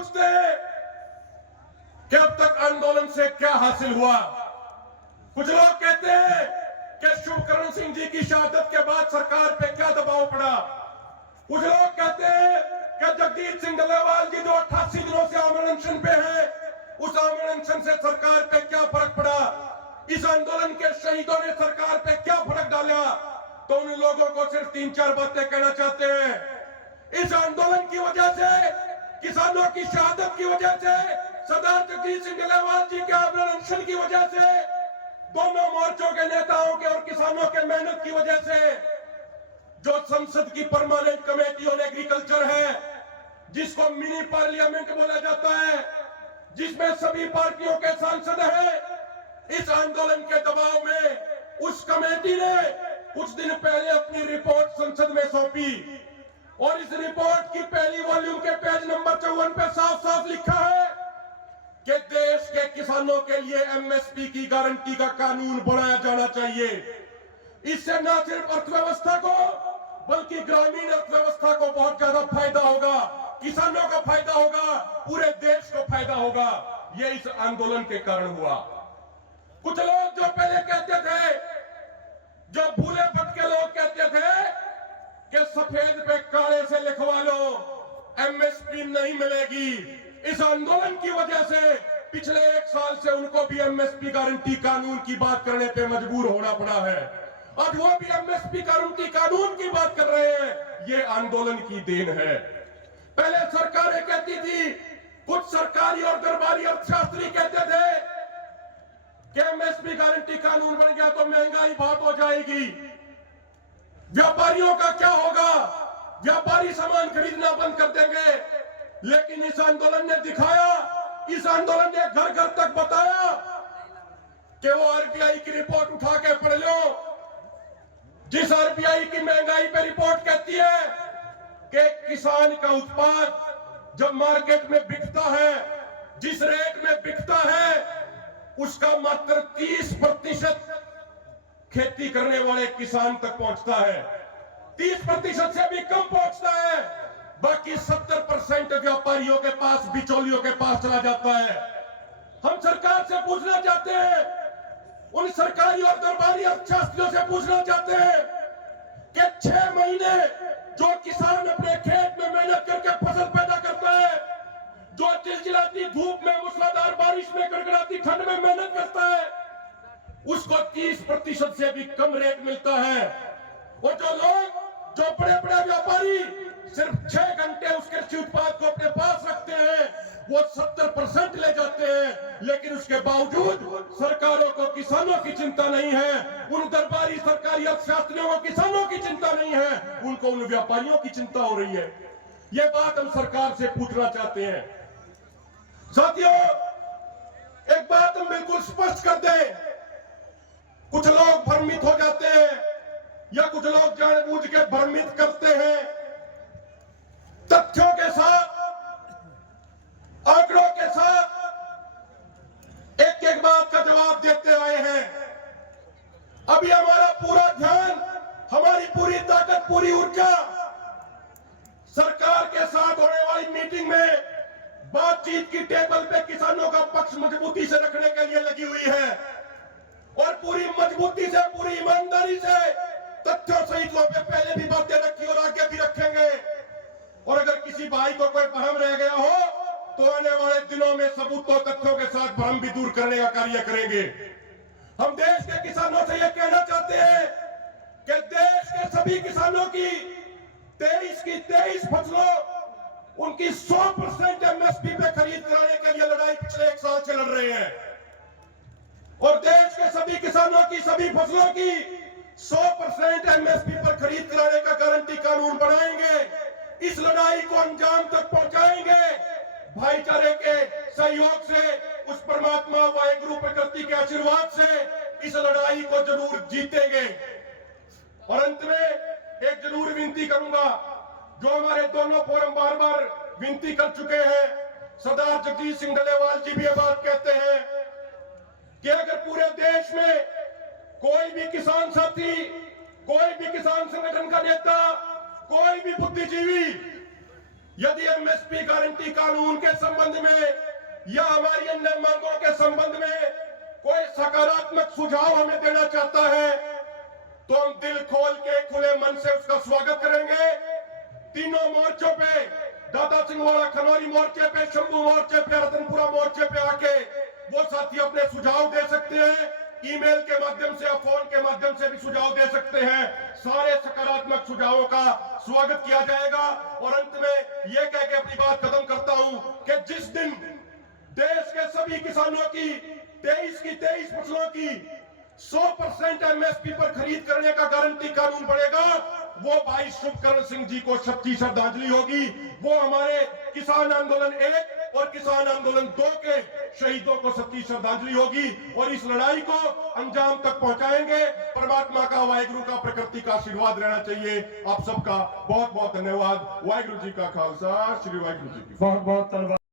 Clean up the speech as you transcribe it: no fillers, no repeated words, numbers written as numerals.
पूछते हैं कि अब तक आंदोलन से क्या हासिल हुआ। कुछ लोग कहते हैं कि शुभकरण सिंह जी की शहादत के बाद सरकार पे क्या दबाव पड़ा। कुछ लोग कहते हैं कि जगजीत सिंह डल्लेवाल जी जो 88 दिनों से आमरण अनशन पे है, उस आमरण अनशन से सरकार पे क्या फर्क पड़ा। इस आंदोलन के शहीदों ने सरकार पे क्या फर्क डाला। तो उन लोगों को सिर्फ 3-4 बातें कहना चाहते हैं। इस आंदोलन की वजह से, किसानों की शहादत की वजह से, सरदार जगजीत सिंह डल्लेवाल जी के आमरण अनशन की वजह से, दोनों मोर्चों के नेताओं के और किसानों के मेहनत की वजह से, जो संसद की परमानेंट कमेटी ऑन एग्रीकल्चर है, जिसको मिनी पार्लियामेंट बोला जाता है, जिसमें सभी पार्टियों के सांसद हैं, इस आंदोलन के दबाव में उस कमेटी ने कुछ दिन पहले अपनी रिपोर्ट संसद में सौंपी और इस रिपोर्ट की पहली वॉल्यूम के पेज नंबर 54 पे साफ साफ लिखा है कि देश के किसानों के लिए एमएसपी की गारंटी का कानून बनाया जाना चाहिए। इससे न सिर्फ अर्थव्यवस्था को बल्कि ग्रामीण अर्थव्यवस्था को बहुत ज्यादा फायदा होगा, किसानों को फायदा होगा, पूरे देश को फायदा होगा। ये इस आंदोलन के कारण हुआ। कुछ लोग जो पहले कहते थे, जो भूले भटके लोग कहते थे कि सफेद पे काले से लिखवा लो, एमएसपी नहीं मिलेगी, इस आंदोलन की वजह से पिछले 1 साल से उनको भी एमएसपी गारंटी कानून की बात करने पे मजबूर होना पड़ा है। आज वो भी एमएसपी गारंटी कानून की बात कर रहे हैं। ये आंदोलन की देन है। पहले सरकारें कहती थी, कुछ सरकारी और दरबारी अर्थशास्त्री कहते थे कि एमएसपी गारंटी कानून बन गया तो महंगाई बहुत हो जाएगी, व्यापारियों का क्या होगा, व्यापारी सामान खरीदना बंद कर देंगे। लेकिन इस आंदोलन ने दिखाया, इस आंदोलन ने घर घर तक बताया कि वो आरबीआई की रिपोर्ट उठा के पढ़ लो, जिस आरबीआई की महंगाई पे रिपोर्ट कहती है कि किसान का उत्पाद जब मार्केट में बिकता है, जिस रेट में बिकता है, उसका मात्र 30% खेती करने वाले किसान तक पहुंचता है। 30% से भी कम पहुंचता है। बाकी 70% व्यापारियों के पास, बिचौलियों के पास चला जाता है। हम सरकार से पूछना चाहते हैं, उन सरकारी और दरबारी अर्थशास्त्रियों से पूछना चाहते हैं कि 6 महीने जो किसान अपने खेत में मेहनत करके फसल पैदा करता है, जो चिलचिलाती धूप में, मूसलाधार बारिश में, कड़कड़ाती ठंड में मेहनत करता है, उसको 30% से भी कम रेट मिलता है। और जो लोग, जो बड़े बड़े व्यापारी सिर्फ 6 घंटे उस कृषि उत्पाद को अपने पास रखते हैं, वो 70% ले जाते हैं। लेकिन उसके बावजूद सरकारों को किसानों की चिंता नहीं है, उन दरबारी सरकारी अर्थशास्त्रियों को किसानों की चिंता नहीं है, उनको उन व्यापारियों की चिंता हो रही है। ये बात हम सरकार से पूछना चाहते हैं। साथियों, एक बात हम बिल्कुल स्पष्ट कर दें, कुछ लोग भ्रमित हो जाते हैं या कुछ लोग जानबूझ के भ्रमित करते हैं, तथ्यों के साथ, आंकड़ों के साथ एक एक बात का जवाब देते आए हैं। अभी हमारा पूरा ध्यान, हमारी पूरी ताकत, पूरी ऊर्जा सरकार के साथ होने वाली मीटिंग में बातचीत की टेबल पे किसानों का पक्ष मजबूती से रखने के लिए लगी हुई है और पूरी मजबूती से, पूरी ईमानदारी से, तथ्यों सहित पे पहले भी बातें रखी और आगे भी रखेंगे। और अगर किसी भाई को कोई भ्रम रह गया हो तो आने वाले दिनों में सबूतों, तथ्यों के साथ भ्रम भी दूर करने का कार्य करेंगे। हम देश के किसानों से यह कहना चाहते हैं कि देश के सभी किसानों की 23 फसलों, उनकी 100% एमएसपी पे खरीद कराने के लिए लड़ाई पिछले 1 साल से लड़ रहे हैं। और देश के सभी किसानों की, सभी फसलों की 100% एमएसपी पर खरीद कराने का गारंटी कानून बनाएंगे। इस लड़ाई को अंजाम तक पहुंचाएंगे। भाईचारे के सहयोग से, उस परमात्मा वाहिगुरु प्रकृति के आशीर्वाद से इस लड़ाई को जरूर जीतेंगे। और अंत में एक जरूर विनती करूंगा, जो हमारे दोनों फोरम बार बार विनती कर चुके हैं, सरदार जगजीत सिंह डल्लेवाल जी भी ये बात कहते हैं कि अगर पूरे देश में कोई भी किसान साथी, कोई भी किसान संगठन का नेता, कोई भी बुद्धिजीवी यदि एमएसपी गारंटी कानून के संबंध में या हमारी अन्य मांगों के संबंध में कोई सकारात्मक सुझाव हमें देना चाहता है तो हम दिल खोल के खुले मन से उसका स्वागत करेंगे। तीनों मोर्चों पे, दादा सिंह वाला खनौरी मोर्चे पे, शंभू मोर्चे पे, रतनपुरा मोर्चे पे आके वो साथी अपने सुझाव दे सकते हैं। ईमेल के माध्यम से या फोन के माध्यम से भी सुझाव दे सकते हैं। सारे सकारात्मक सुझावों का स्वागत किया जाएगा। और अंत में यह कह के अपनी बात खत्म करता हूं कि जिस दिन देश के सभी किसानों की 23 फसलों की 100% एमएसपी पर खरीद करने का गारंटी कानून बनेगा, वो भाई शुभकरण सिंह जी को सच्ची श्रद्धांजलि होगी। वो हमारे किसान आंदोलन 1 और किसान आंदोलन 2 के शहीदों को सच्ची श्रद्धांजलि होगी और इस लड़ाई को अंजाम तक पहुंचाएंगे। परमात्मा का, वाहिगुरु का, प्रकृति का आशीर्वाद रहना चाहिए। आप सबका बहुत बहुत धन्यवाद। वाहिगुरु जी का खालसा, श्री वाहिगुरु जी की बहुत बहुत धन्यवाद।